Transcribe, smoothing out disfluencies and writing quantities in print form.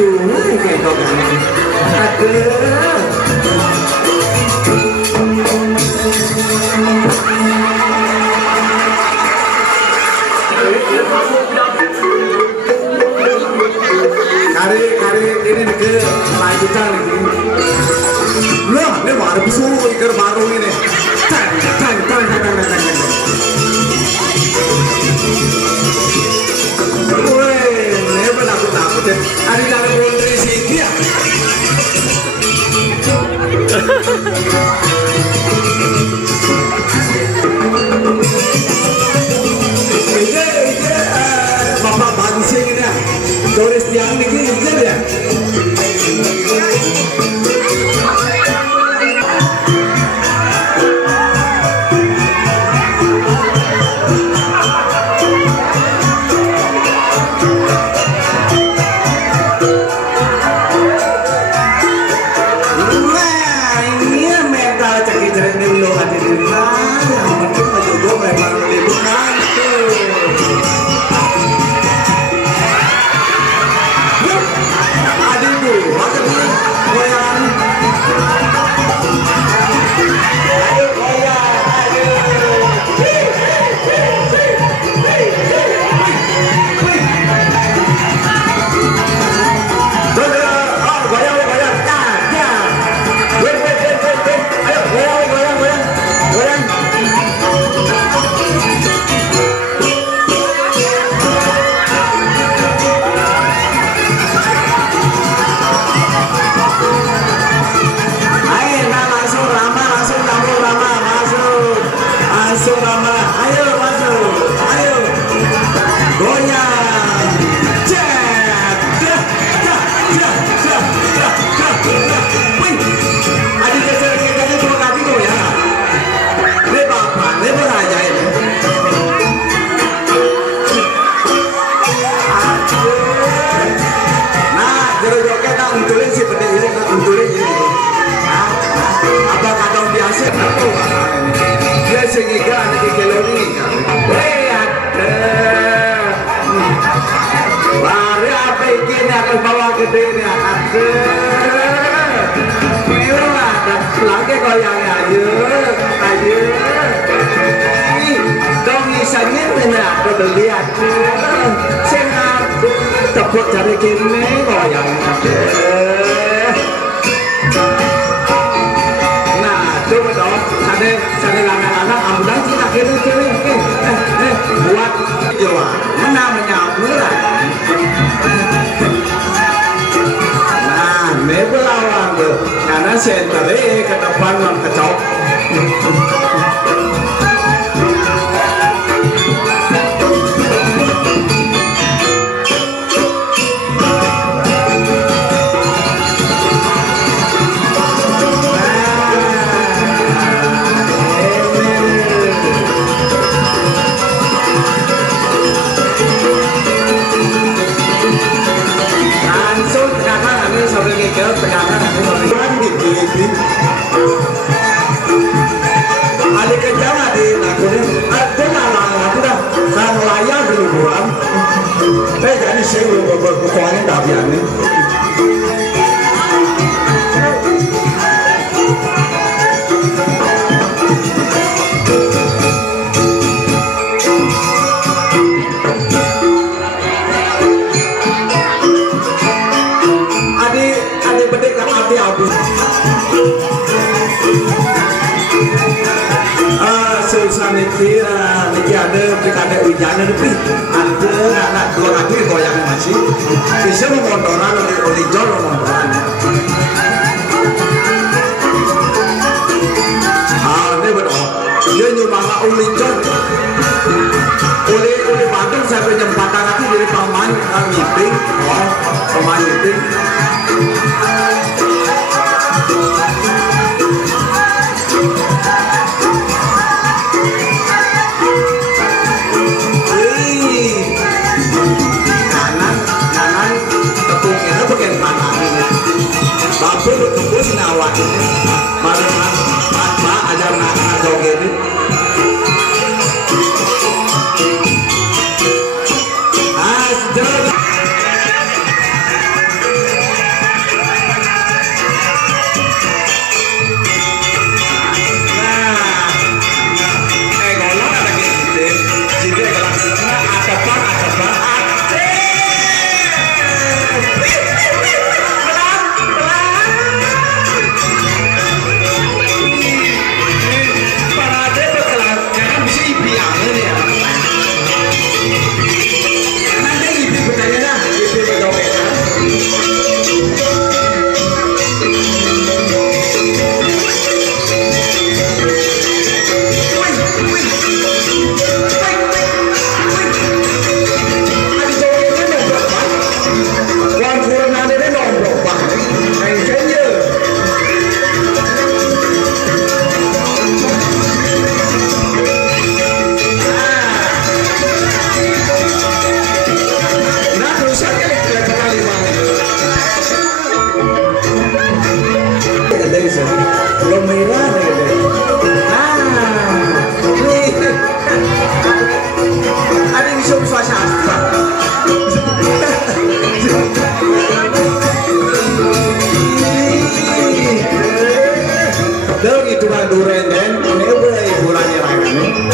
maju kayak kau kan. Aduh. Kari ini ke lanjutan lagi. Loh, ini baru busuk ikan baru ini. Tang. Woi, ini penakut ya. Ada cara boundary sini ya. Bapak bagus ini ya. Doris yang ini ya. Bawa gede nih ada lagi goyangnya ayo dong misalnya benar udah lihat sengat tepuk cari kini goyangnya nah coba dong ada lama-lama ambulan kita kiri buat Jawa mana menyambut Nebelawan tuh, karena senternya ke depan lang kecok. Ada kencang di nakunin, ada nalang aku dah, kan layar di liburan. Jadi saya berkuangin dapian ni. Adik bedek kan api. Susah niki ada pilkada Wijana nih, ada anak dua kaki goyang masih bisa memotoran oleh John memotoran. Ini betul. Dia nyumbang oleh John, oleh Bandung sampai jam 4 lagi dari pemain meeting, pemain meeting. Bapak berkumpul sinawat ini, Fatma ajar nak joget ini. Padahal itu kan duren dan ini boleh bulannya rakyatnya.